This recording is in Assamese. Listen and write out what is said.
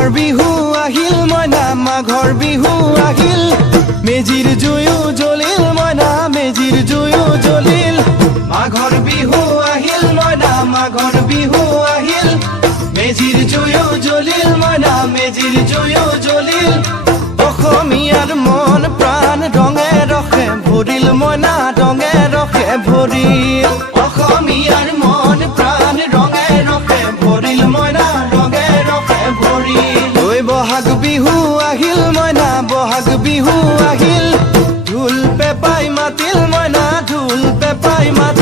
মাঘৰ বিহু আহিল মইনা মাঘৰ বিহু আহিল মেজিৰ জুয়ো জ্বলিল মইনা মেজিৰ জুয়ো জ্বলিল মাঘৰ বিহু আহিল মইনা মাঘৰ বিহু আহিল মেজিৰ জুয়ো জ্বলিল মইনা মেজিৰ জুয়ো জ্বলিল অসমীয়াৰ মন প্ৰাণ ৰঙে ৰসে ভৰিল মইনা ৰঙে ৰসে ভৰিল অসমীয়াৰ মন প্ৰাণ ৰঙে ৰসে ভৰিল মইনা ৰঙে ৰসে ভৰিল ঐ বহাগ বিহু আহিল মইনা বহাগ বিহু আহিল ঢোল পেপাই মাতিল মইনা ঢোল পেপাই মাতিল